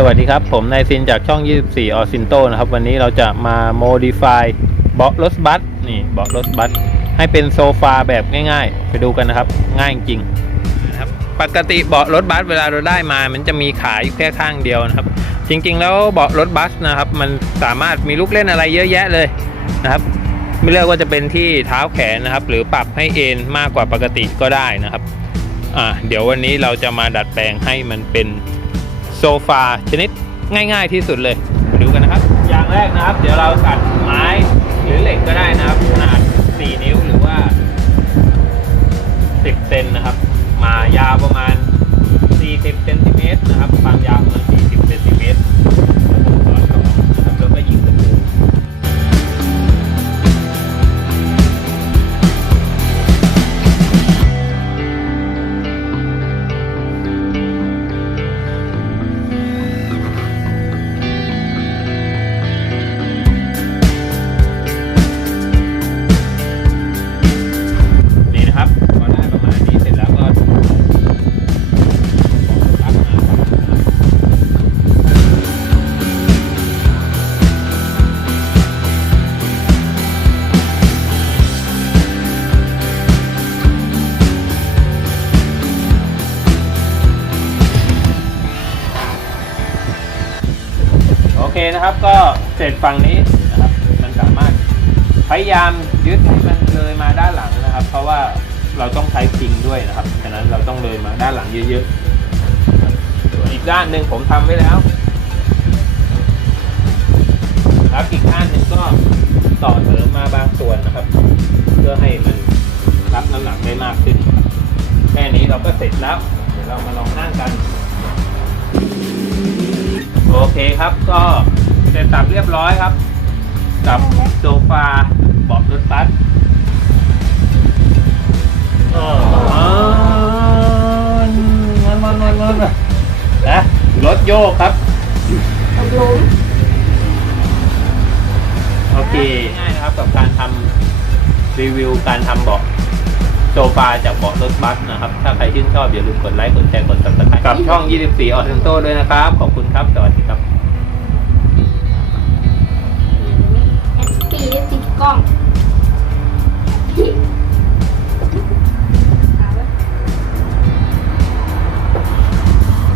สวัสดีครับ ผมนายซินจากช่อง 24 ออซินโตนะครับ วันนี้เราจะมา modify เบาะรถบัสนี่เบาะรถบัสให้เป็นโซฟาแบบง่ายๆ ไปดูกันนะครับ ง่ายจริงนะครับปกติเบาะรถบัสเวลาเราได้มา มันจะมีขาอยู่แค่ข้างเดียวนะครับ จริงๆ แล้วเบาะรถบัสนะครับ มันสามารถมีลูกเล่นอะไรเยอะแยะเลยนะครับ ไม่เลือกว่าจะเป็นที่เท้าแขนนะครับ หรือปรับให้เอ็นมากกว่าปกติก็ได้นะครับอ่าเดี๋ยววันนี้เราจะมาดัดแปลงให้มันเป็น โซฟาชนิดง่าย ๆที่สุดเลยมาดูกันนะครับ อย่างแรกนะครับ เดี๋ยวเราตัดไม้หรือเหล็กก็ได้นะ นะครับ ก็เสร็จฝั่งนี้นะครับ มันสามารถพยายามยึดให้มันเลยมาด้านหลังนะครับ เพราะว่าเราต้องใช้จริงด้วยนะครับฉะนั้นเราต้องเลยมาด้านหลังเยอะๆส่วนอีกด้านหนึ่งผมทำไว้แล้วครับอีกด้านหนึ่งก็ต่อเสริมมาบางส่วนนะครับ เพื่อให้มันรับน้ำหนักได้มากขึ้น แค่นี้เราก็เสร็จแล้ว เดี๋ยวเรามาลองนั่งกัน เคครับ ก็เสร็จสับเรียบร้อยครับ กับโซฟาเบาะรถบัสอ๋อมันมันมันมันนะรถโยกครับล้มโอเคง่ายนะครับกับการทำรีวิวการทำเบาะโซ ฟาจากเบาะรถบัสนะครับ ถ้าใครชื่นชอบอย่าลืมกดไลค์ กดแชร์ กด subscribe กับช่อง 24 ออเทนโตด้วยนะครับ ขอบคุณครับ สวัสดีครับ